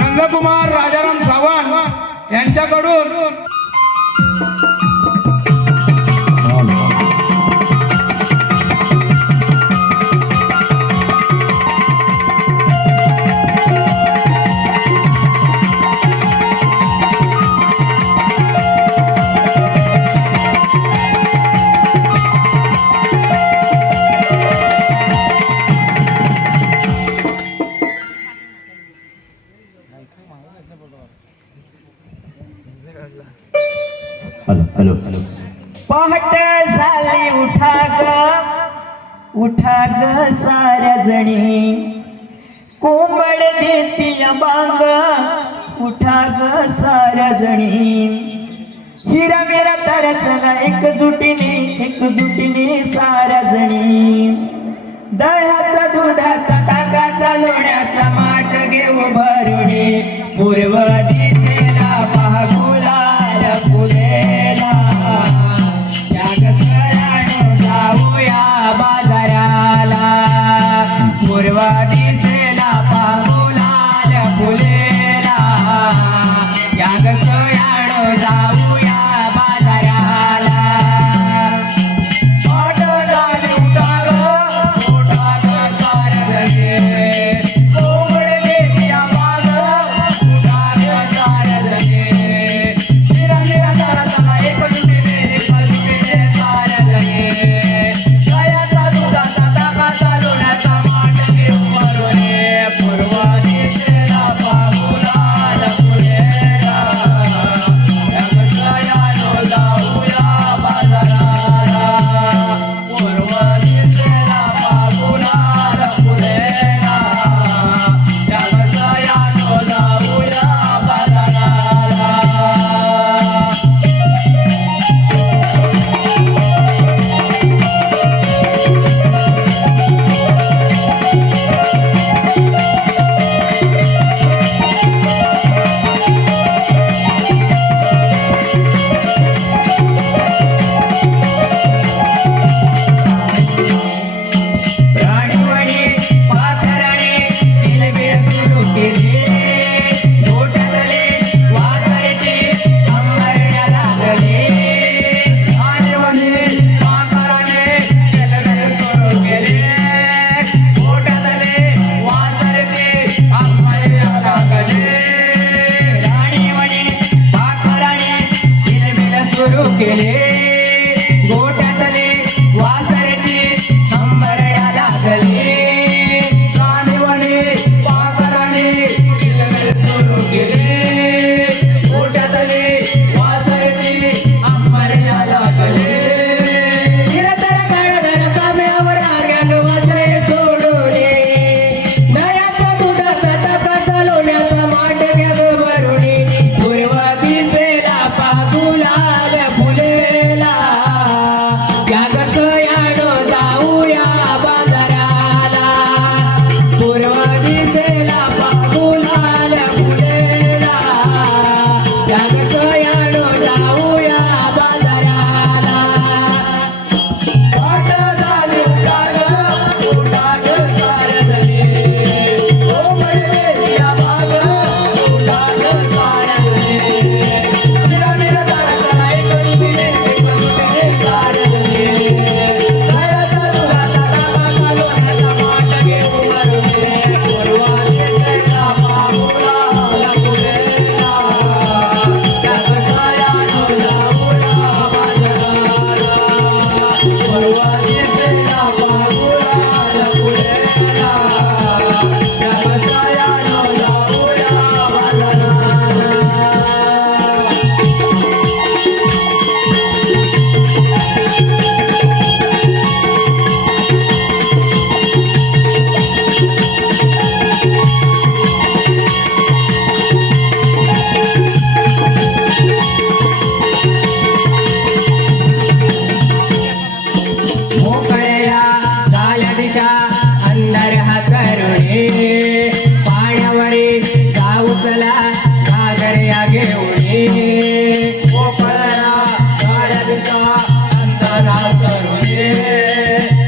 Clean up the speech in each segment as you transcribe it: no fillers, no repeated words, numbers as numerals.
नंदकुमार राजाराम सावंत यांच्याकडून hello hello पहाट झाली उठा ग साऱ्या जणी कोंबड देती बांग उठा ग साऱ्या जणी हिरा मेरा ताऱ्याचा एकजुटीने साऱ्या जणी दह्याचा दुधाचा ताकाचा लोण्याचा माठ घेऊ भरुणे पूर्व दिसेला पहा गुलाल फुलेला त्याग सराणू जाऊया बाजाराला पूर्व दिसेला पहा गुलाल फुलेला त्याग सराणू जाऊया बाजाराला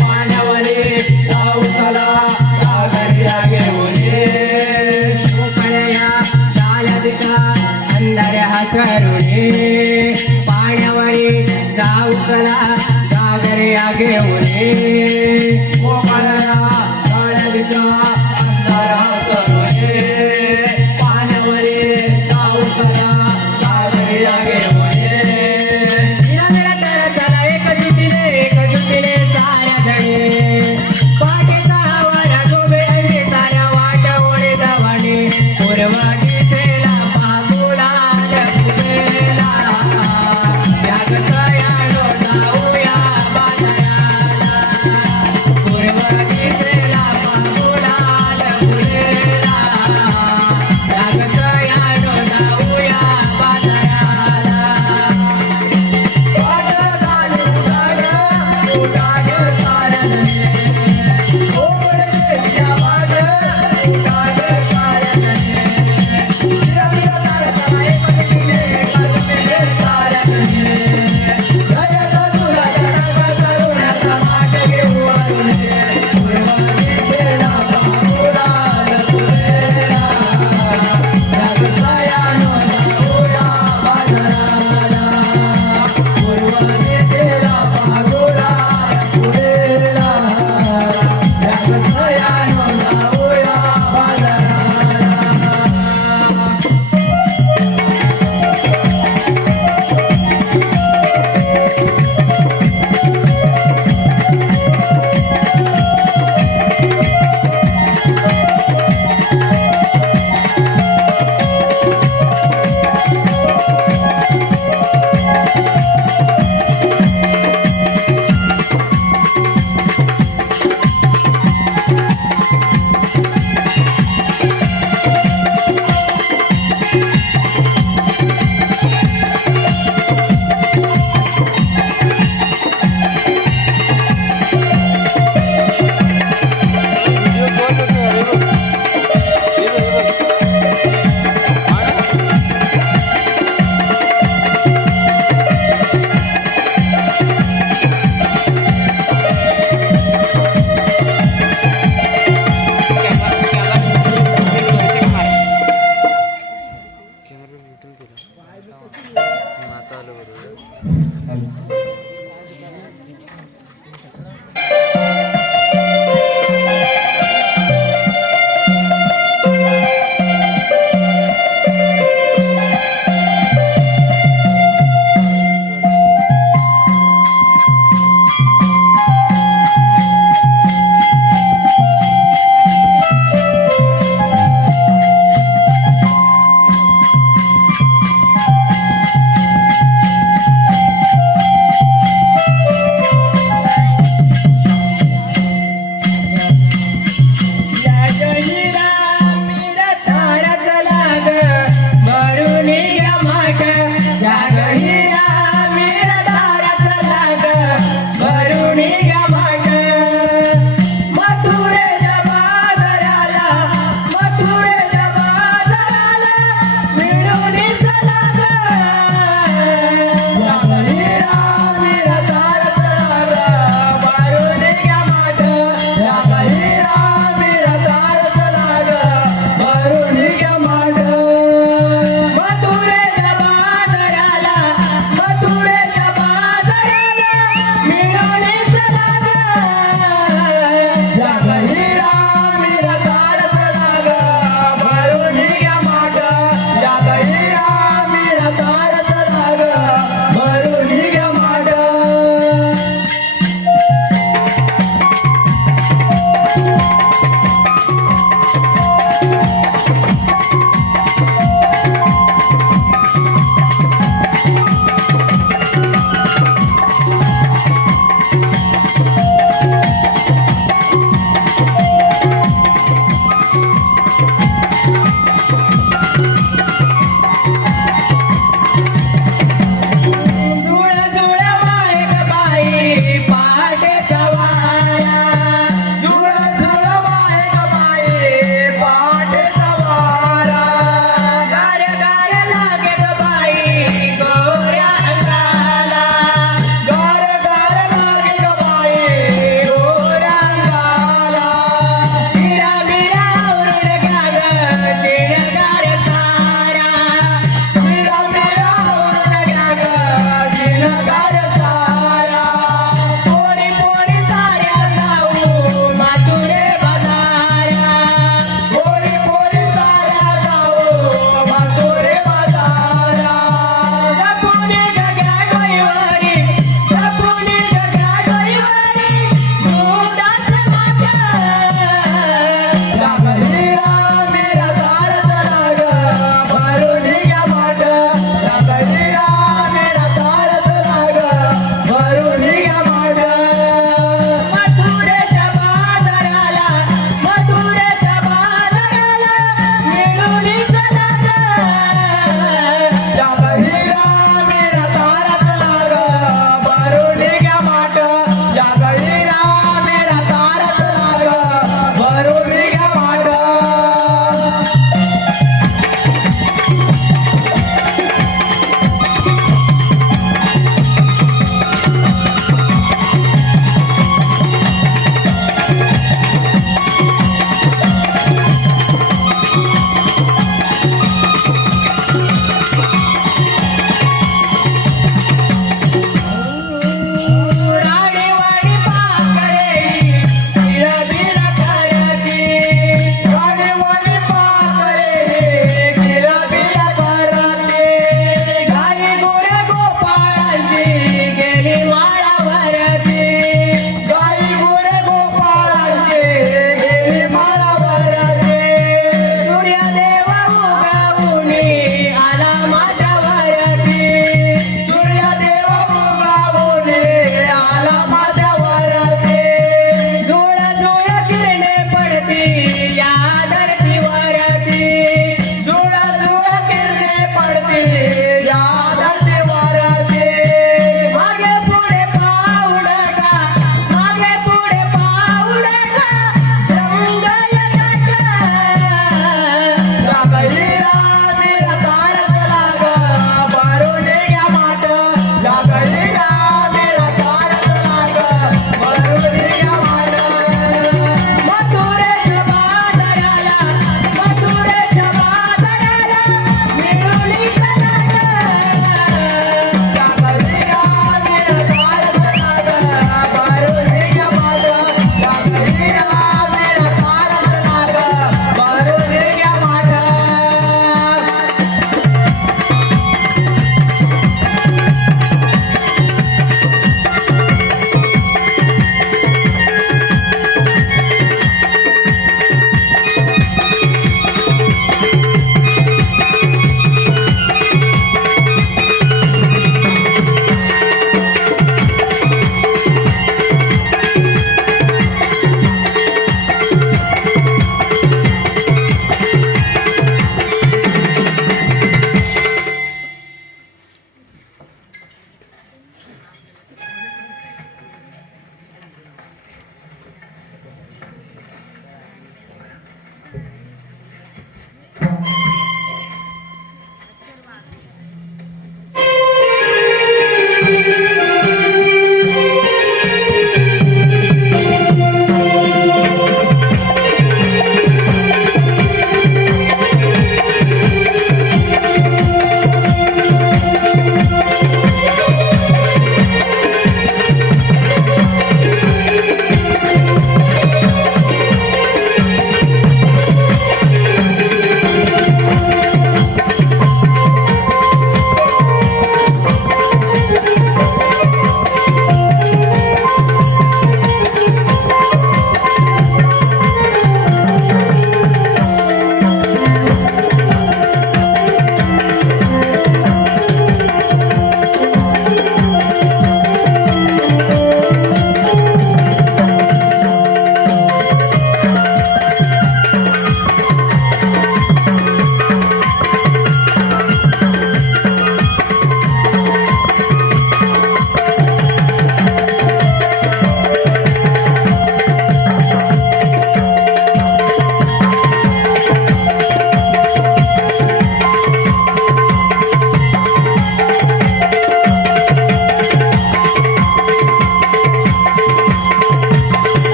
पाण्यावरे दिशा अंधाऱ्या हसरुणे पाण्यावरी जाऊ चला गागऱ्या घेऊने काळ्या दिशा अंधाऱ्या हसरुणे पाण्यावरी जाऊ चला गागऱ्या घेऊने चला एकजुटीने साऱ्या जणे पाठीचा वारा गोबे हल्ली साऱ्या वाट ओढे धावणे पूर्व दिशेला पागुला फुलेला या कसयानो जाऊया बाजाराला पूर्व दिशेला पागुला फुलेला या कसयानो जाऊया बाजाराला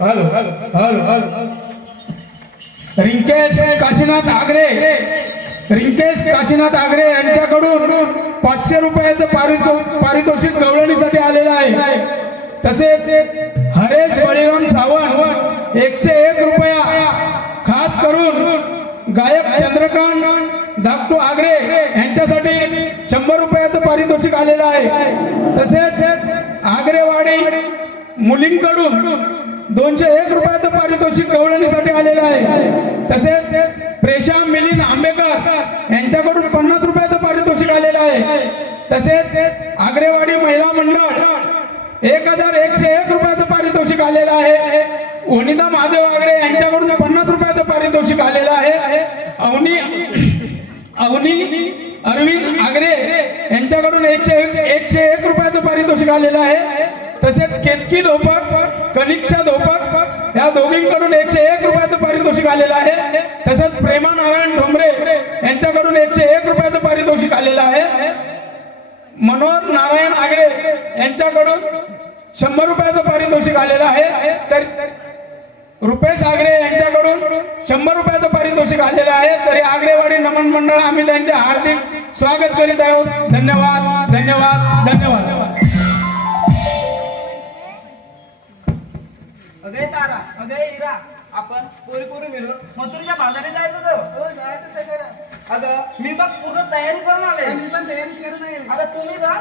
hello hello hello hello Rinkesh Kashinath आगरे यांच्याकडून 500 रुपयाचं पारितोषिक गवळणीसाठी आलेलं आहे. तसेच हरेश बळीराम सावंत 101 रुपया खास करून गायक चंद्रकांत धाकटू आगरे यांच्यासाठी 100 रुपयाचं पारितोषिक आलेलं आहे. तसेच आगरेवाडी मुलींकडून 201 रुपयाचं पारितोषिक गवळणीसाठी आलेलं आहे. तसेच प्रेषा मिलिंद आंबेकर यांच्याकडून 50 रुपयाचं पारितोषिक आलेलं आहे. तसेच आगरेवाडी महिला मंडळ 1101 रुपयाचं पारितोषिक आलेलं आहे. वनिता महादेव आगरे यांच्याकडून 50 रुपयाचं पारितोषिक आलेलं आहे. अवनी अरविंद आगरे यांच्याकडून 101 रुपयाचं पारितोषिक आलेलं आहे. तसेच केतकी धोपट कनिक्षा धोपट या दोघींकडून 101 रुपयाचं पारितोषिक आलेलं आहे. तसेच प्रेमा नारायण ठोंबरे यांच्याकडून 101 रुपयाचं पारितोषिक आलेलं आहे. मनोहर नारायण आगरे यांच्याकडून 100 रुपयाचं पारितोषिक आलेलं आहे. तर रुपेश आगरे यांच्याकडून 100 रुपयाचं पारितोषिक आलेलं आहे. तरी आगरेवाडी नमन मंडळ आम्ही त्यांचे हार्दिक स्वागत करीत आहोत. धन्यवाद धन्यवाद धन्यवाद. अगे तारा अगे इरा आपण पोरी मिळून मथुरीच्या बाजारात जायचं होतं. हो जायचं सगळं. अगं मी बघ पूर्ण तयारी करून आले. मी पण तयारी करून आहे. अगं तुम्ही जा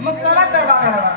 मग चला त्या बाजाराला.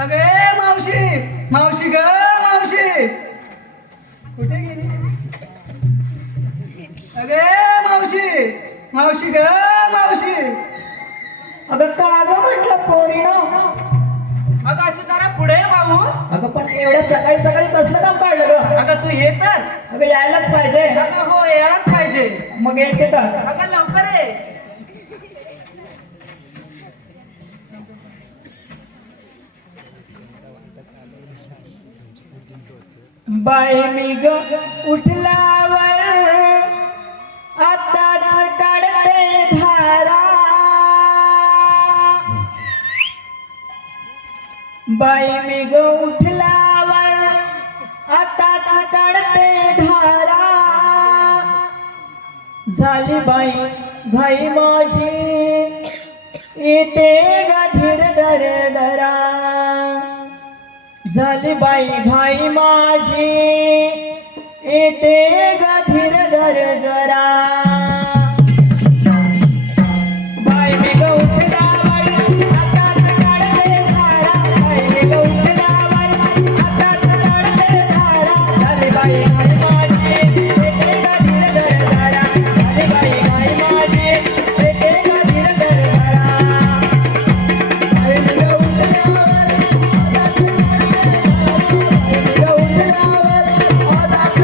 अगे मावशी मावशी ग मावशी कुठे गेली? अगे मावशी मावशी ग मावशी. अगं का अगं म्हटलं पोरीनो. अगं अशी जरा पुढे भाऊ. अगं पण एवढ्या सकाळी सकाळी कसलं काम काढलं ग? अगं तू ये तर. अगं यायलाच पाहिजे. अगं हो यायलाच पाहिजे. मग येते तर. अगं लवकर ये. बाई मी ग उठल्यावर आताच काढते धारा. बाई मी ग उठल्यावर आताच काढते धारा. झाली बाई घाई माझी येते ग धीर धर धरा. झाली बाई घाई माझी येते ग धीर धर जरा. बाई मी ग उठल्यावर आताच काढते धारा. बाई मी ग उठल्यावर आताच काढते धारा. झाली बाई घाई माझी येते ग धीर धर जरा. झाली बाई घाई माझी येते ग धीर धर जरा. बाई मी ग उठल्यावर आताच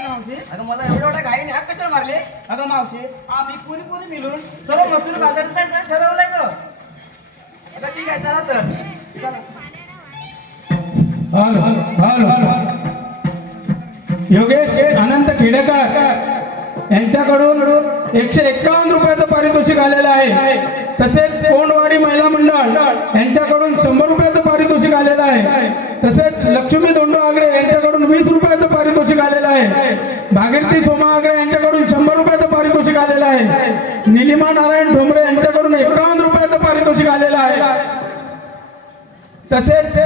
सांग ना मावशी. अगं मला एवढ्या एवढ्या घाईने हात कशाला मारले? अगं मावशी आम्ही कोणी कोणी मिळून सर्व मजूर बाजारात जायचं ठरवलंय ग. आता ठीक आहे चला तर. हॅलो हॅलो हॅलो योगेश अनंत खेडेकर यांच्याकडून 151 रुपयाचं पारितोषिक आलेलं आहे. तसेच कोंडवाडी महिला मंडळ यांच्याकडून 100 रुपयाचं पारितोषिक आलेलं आहे. तसेच लक्ष्मी दोंडो आगरे यांच्याकडून 20 रुपयाचं पारितोषिक आलेलं आहे. भागीरथी सोमा आगरे यांच्याकडून 100 रुपयाचं पारितोषिक आलेलं आहे. निलिमा नारायण ढोंबरे यांच्याकडून 51 रुपयाचं पारितोषिक आलेलं आहे. तसेच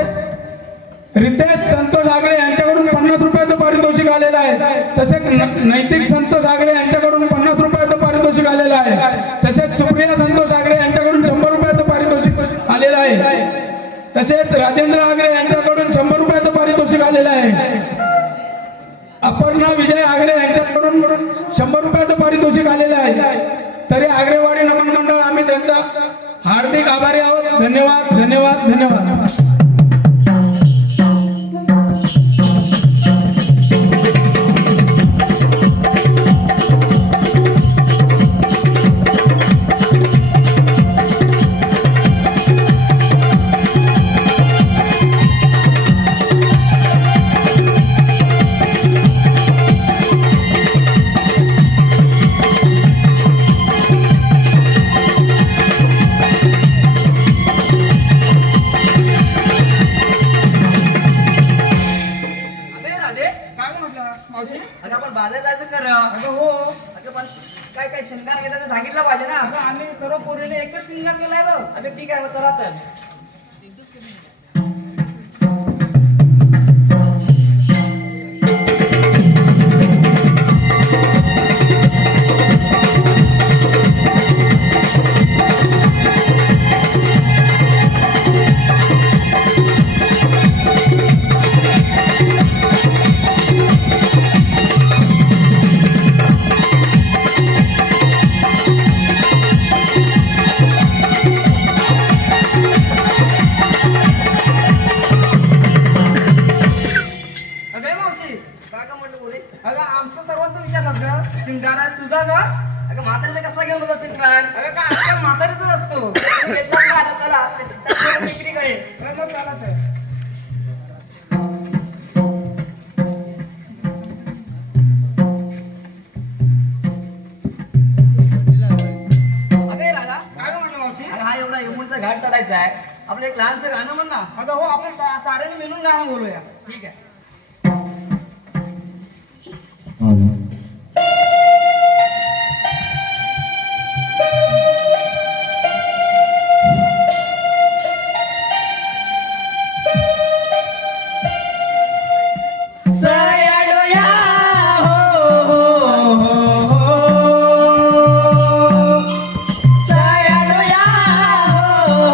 रितेश संतोष आगरे यांच्याकडून 50 रुपयाचं पारितोषिक आलेलं आहे. तसेच नैतिक संतोष आगरे यांच्याकडून 50 रुपयाचं पारितोषिक आलेलं आहे. तसेच सुप्रिया संतोष आगरे यांच्याकडून 100 रुपयाचं पारितोषिक आलेलं आहे. तसेच राजेंद्र आगरे यांच्याकडून 100 रुपयाचं पारितोषिक आलेलं आहे. अपर्णा विजय आगरे यांच्याकडून 100 रुपयाचं पारितोषिक आलेलं आहे. तरी आग्रेवाडी नमन मंडळ आम्ही त्यांचा हार्दिक आभारी आहोत. धन्यवाद धन्यवाद धन्यवाद. अबे राधे, काय ग म्हटलं मावशी. अगं आपण बाजारात जायचं कर. अगं हो. अगं पण काय काय शृंगार घेतला ते सांगितलं पाहिजे ना. अगं आम्ही सर्व पोरीने एकच सिंगर केलाय बघ. अगं ठीक आहे मग चला तर. अगं मावशी. काय का म्हटलं बोले? अगं आमचं सर्वांचं विचारलं ग. शिंगारा आहे तुझा ग. अगं म्हातारीला कसला घेऊन बसला सिंगार? अगं काय आजकाल म्हातारीचाच असतो. घेतला का आता चला. त्याच्यावर विक्री काय? अगं मग चला तर. अबे राधा, काय ग म्हटलं मावशी. अगं हा एवढा यमुनेचा घाट चढायचा आहे. आपलं एक लहानसं गाणं म्हण ना. अगं हो आपण साऱ्यांनी मिळून गाणं बोलूया. ठीक आहे. सयाडोया हो सयाडोया हो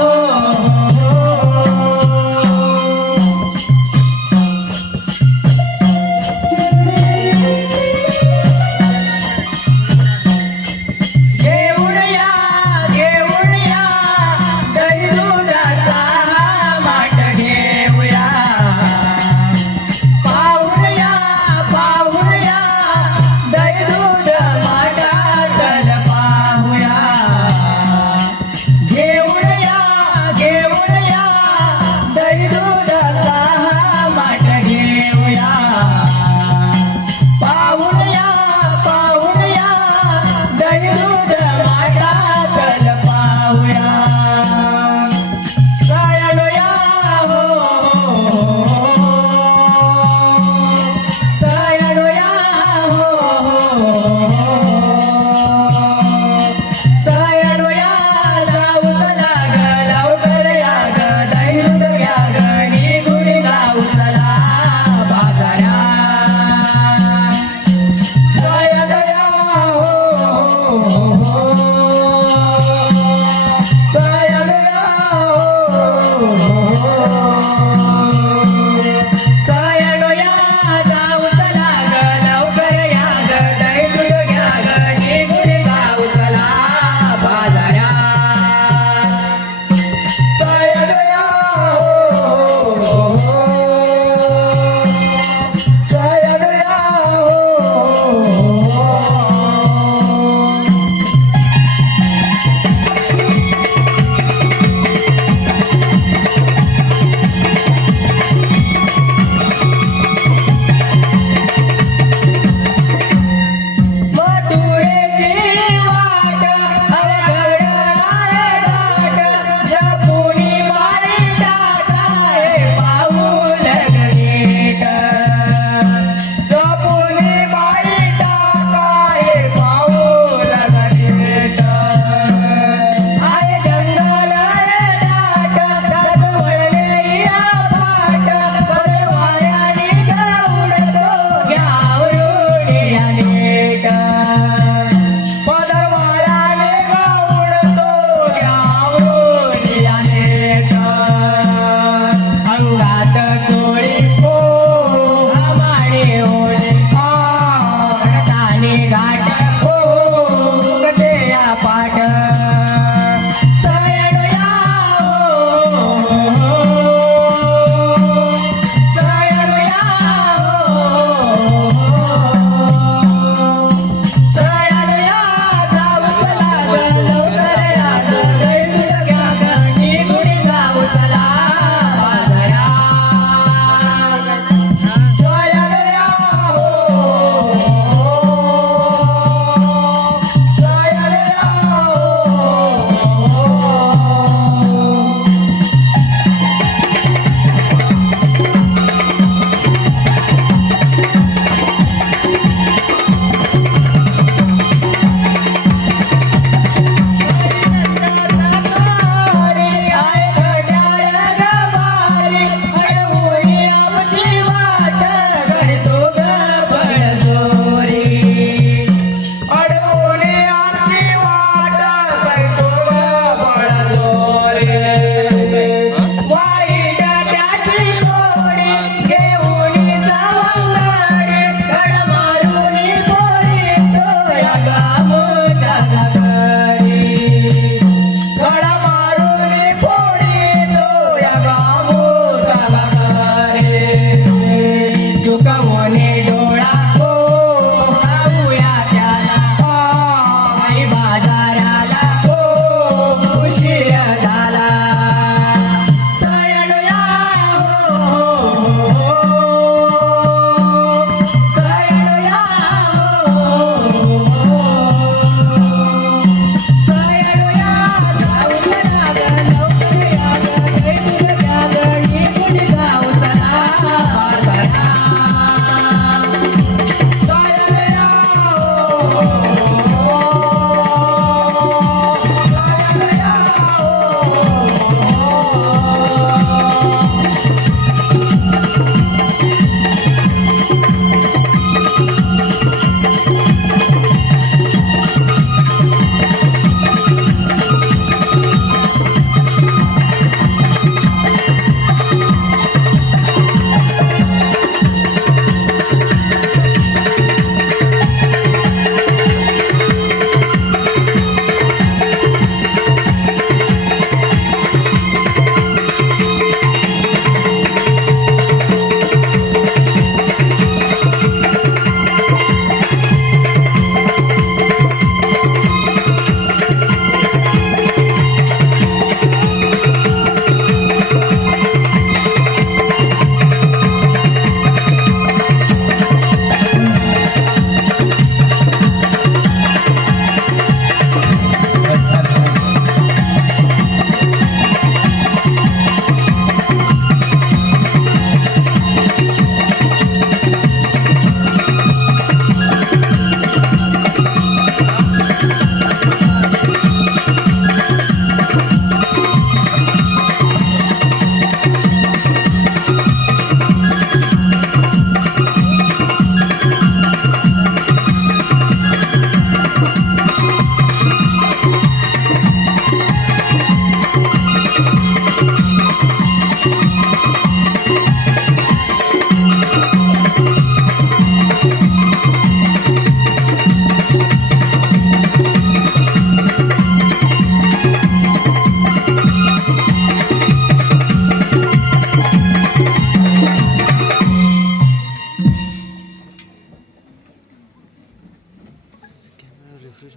जेव्हा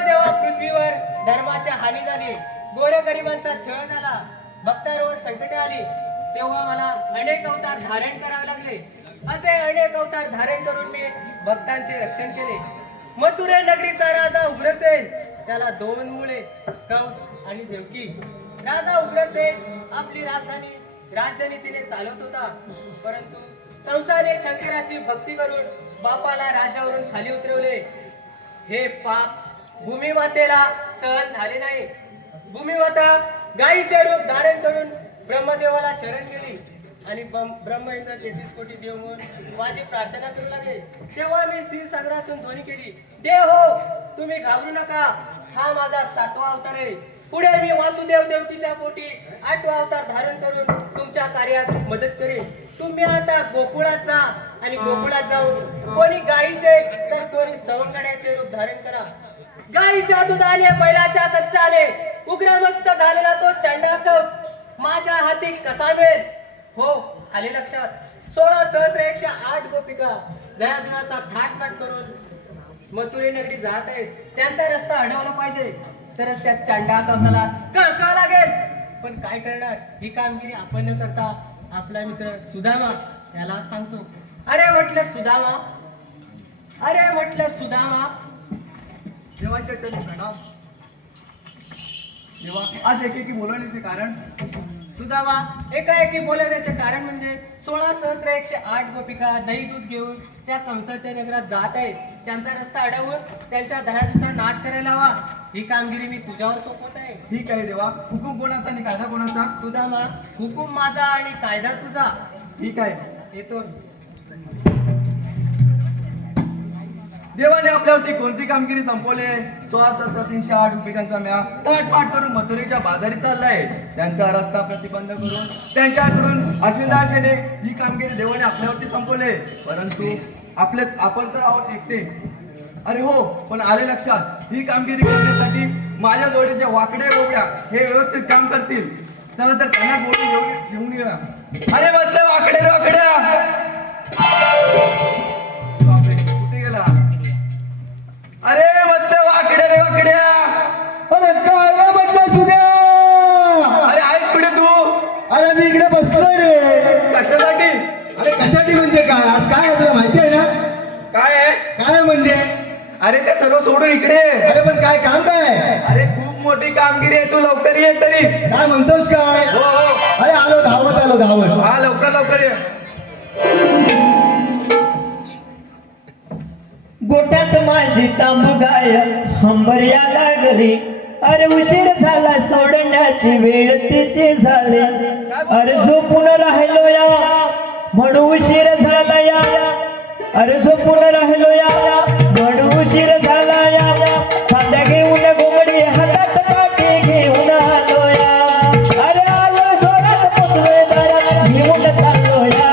जेव्हा पृथ्वीवर धर्माच्या हानी झाली, गोरगरिबांचा छळ झाला, भक्तांवर संकटे आली, तेव्हा मला अनेक अवतार धारण करावे लागले. असे अनेक अवतार धारण करून मी भक्तांचे रक्षण केले. मथुरा नगरीचा राजा उग्रसेन, त्याला 2 मुले कंस आणि देवकी. राजा उग्रसेन आपली राजनीतीने चालवत होता, परंतु कंसाने शंकराची भक्ती करून बापाला राज्यावरून खाली उतरवले. हे पाप भूमिमातेला सहन झाले नाही. भूमिमाता गायीचे रूप धारण करून ब्रह्मदेवाला शरण गेली आणि ब्रह्मइंद्र 33 कोटी देव म्हणून माझी प्रार्थना करू लागले. तेव्हा मी क्षीरसागरातून ध्वनी केली, देव हो, तुम्ही घाबरू नका, हा माझा 7वा अवतार आहे. पुढे मी वासुदेव देवकीच्या पोटी 8वा अवतार धारण करून तुमच्या कार्यास मदत करेन. तुम्ही आता गोकुळात जा आणि गोकुळात जाऊन कोणी गायीचे तर कोणी सवंगड्याचे रूप धारण करा. गायीच्या दुधाने बैलाच्या कष्टाने उग्रमस्त झालेला तो चंडाकस माझ्या हाती कसा मिळेल? हो, आले लक्षात. 16 सहस्र 108 गोपिका दयादुनाचा थाटमाट करून मथुरे नगरी जात आहेत. त्यांचा रस्ता अडवला पाहिजे, तरच त्या चंडाकसाला कळका लागेल. पण काय करणार? ही कामगिरी आपण न करता आपला मित्र सुदामा याला सांगतो. अरे म्हटलं सुदामा, देवाच्या चरणी प्रणाम. देवा, आज एकेकी बोलवण्याचे कारण? सुदामा, एकाएकी बोलवण्याचे कारण म्हणजे 16 सहस्र 108 गोपिका दही दूध घेऊन त्या कंसाच्या नगरात जात आहेत. त्यांचा रस्ता अडवून त्यांच्या दह्याचा नाश करायला हवा. ही कामगिरी मी तुझ्यावर सोपवत आहे. ठीक आहे देवा. हुकूम कोणाचा आणि कायदा कोणाचा? सुदामा, हुकूम माझा आणि कायदा तुझा. ठीक आहे. येतो. देवाने आपल्यावरती कोणती कामगिरी संपवली? 16,308 गोपिकांचा म्या ताटपाट करून मथुरेच्या बाजारी चाललाय. त्यांचा रस्ता प्रतिबंध करून त्यांच्याकडून आशीर्वाद घेणे, ही कामगिरी देवाने आपल्यावरती संपवले. परंतु आपण तर आहोत एकटे. अरे हो, पण आले लक्षात, ही कामगिरी करण्यासाठी माझ्या जोडीचे वाकड्या गोबड्या हे व्यवस्थित काम करतील. चला तर त्यांना बोलून घेऊन येऊया. अरे म्हटलं वाकड्या, बापरे, कुठे गेला? अरे म्हटलं वाकड्या. अरे काय रे म्हटलं सुद्या? अरे आहेस कुठे तू? अरे मी इकडे बसलोय रे. कशासाठी? अरे कशासाठी म्हणजे काय? आज काय आहे तुला माहिती आहे ना? काय आहे? काय म्हणजे? अरे ते सर्व सोडून इकडे ये. अरे पण काय काम काय? अरे खूप मोठी कामगिरी आहे, तू लवकर ये तरी. काय म्हणतोस काय? हो. अरे आलो धावत. हा, लवकर ये. गोट्यात माझी तांबू गाय हंबर्या लागली. अरे उशीर झाला, सोडण्याची वेळ तिची झाली. अरे झोपून राहिलो या म्हणून उशीर झाला या. अरे झोपून राहिलो या म्हणून उशीर झाला या. खांद्या घेऊन गोमडी हातात काठी घेऊन आलो या. अरे आलो जोरात पोचलोय दारात घेऊन चाललो या.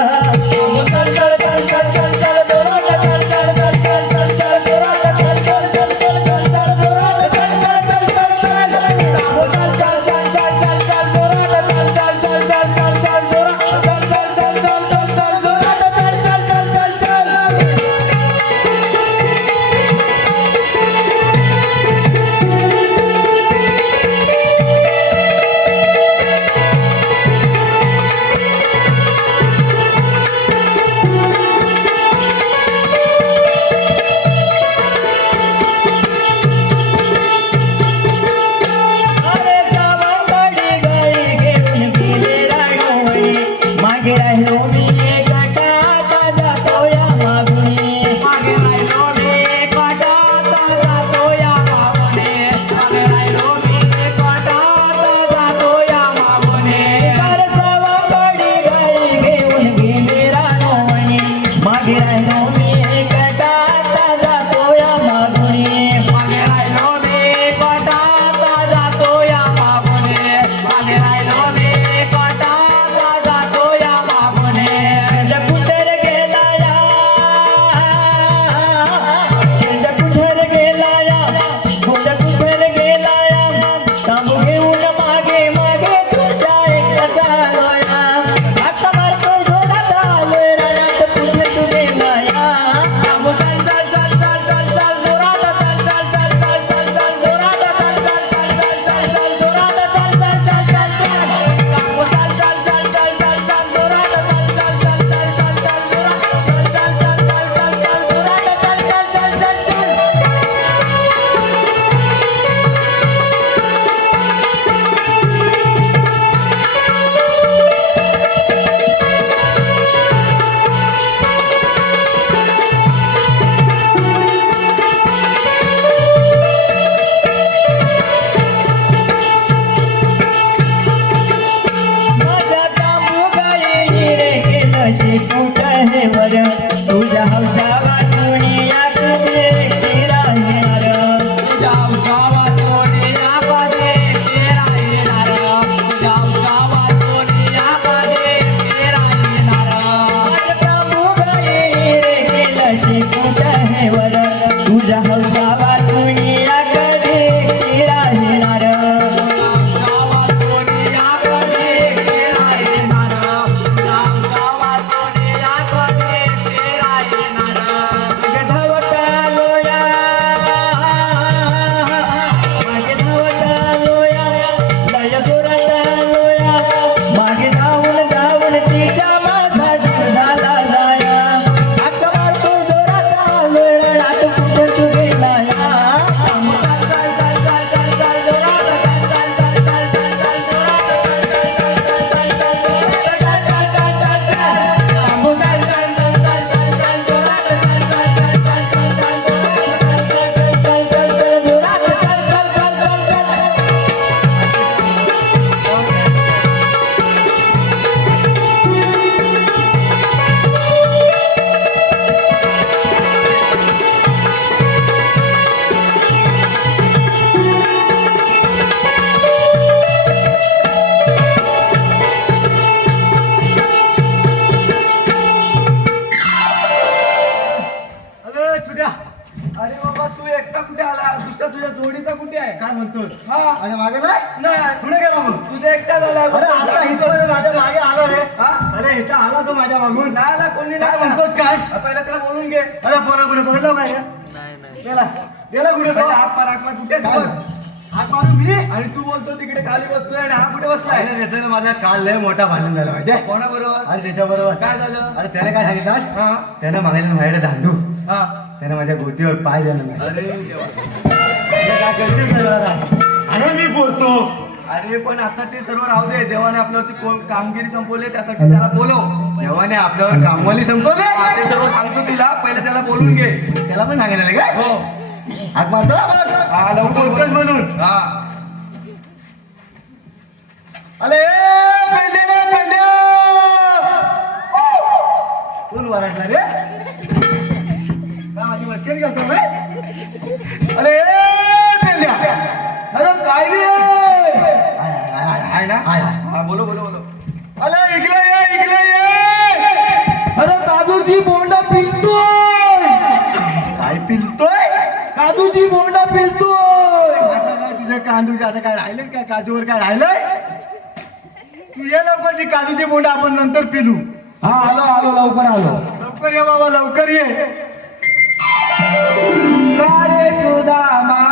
शेपूट हे वर तुझ्या हौसा वाटून या कधी तेरा येणार तुझ्या हौसा वाटून या कधी तेरा येणार तुझ्या हौसा वाटून या कधी तेरा येणार माझ्या मुगाई रे केलं शेपूट हे वर तुझ्या हौसा वाटून या कधी तेरा येणार अरे बाबा तू एकटा कुठे आला दुसरा तुझ्या जोडीचा कुठे आहे काय म्हणतोस हा माझ्या मागे नाही नाही पुढे गेला मग तुझा एकटा झाला अरे आता इथं माझ्या मागे आला रे हा? अरे इथं आला तो माझ्या मागून नाही आला कोणी काय नाही म्हणतोस काय पहिला त्याला बोलून घे अरे पोरा कुठे बघला काय गेला गेला कुठे तो? पहिला हात मार कुठे काय? तू? हात मारू मी आणि तू बोलतो तिकडे खाली बसतोय आणि हा कुठे बसलाय अरे मित्रांनो, माझा काल लय मोठा भांडण झाला माहितीये कोणाबरोबर अरे त्याच्या बरोबर काय झालं? अरे त्याने काय सांगितलं आज? हा त्यानं मागायला माझ्याकडे दांडू हा त्याने माझ्या गोटीवर पाय दिला नाही अरे देवा. काय करशील तर मला काय? अरे मी बोलतो अरे पण आता ते सर्व राहू दे जेव्हाने आपल्यावरती कामगिरी संपवली त्यासाठी त्याला बोलव देवाने आपल्यावर कामवाली संपवले हा, ते सर्व सांगतो तिला पहिले त्याला बोलून घे त्याला पण सांगितलं काय हो हात मारतो हा, लवकर बोलतोस म्हणून हा अरे पेंड्या रे, पेंड्या! कोण वराटला रे काय माझी मस्करी करतो रे अरे पेंड्या अरे काय रे आहे ना आहे, आहे. हा बोलो बोलो बोलो अरे इकडे ये अरे काजूची बोंडा पिलतोय काय पिलतोय काजूची बोंडा पिलतोय आता काय तुझ्या कांदूचे आता काय राहिलं काय काजूवर काय राहिलंय तू ये लवकर ती काजूची बोंड आपण नंतर पिलू हा आलो लवकर आलो लवकर ये बाबा लवकर ये का रे सुदामा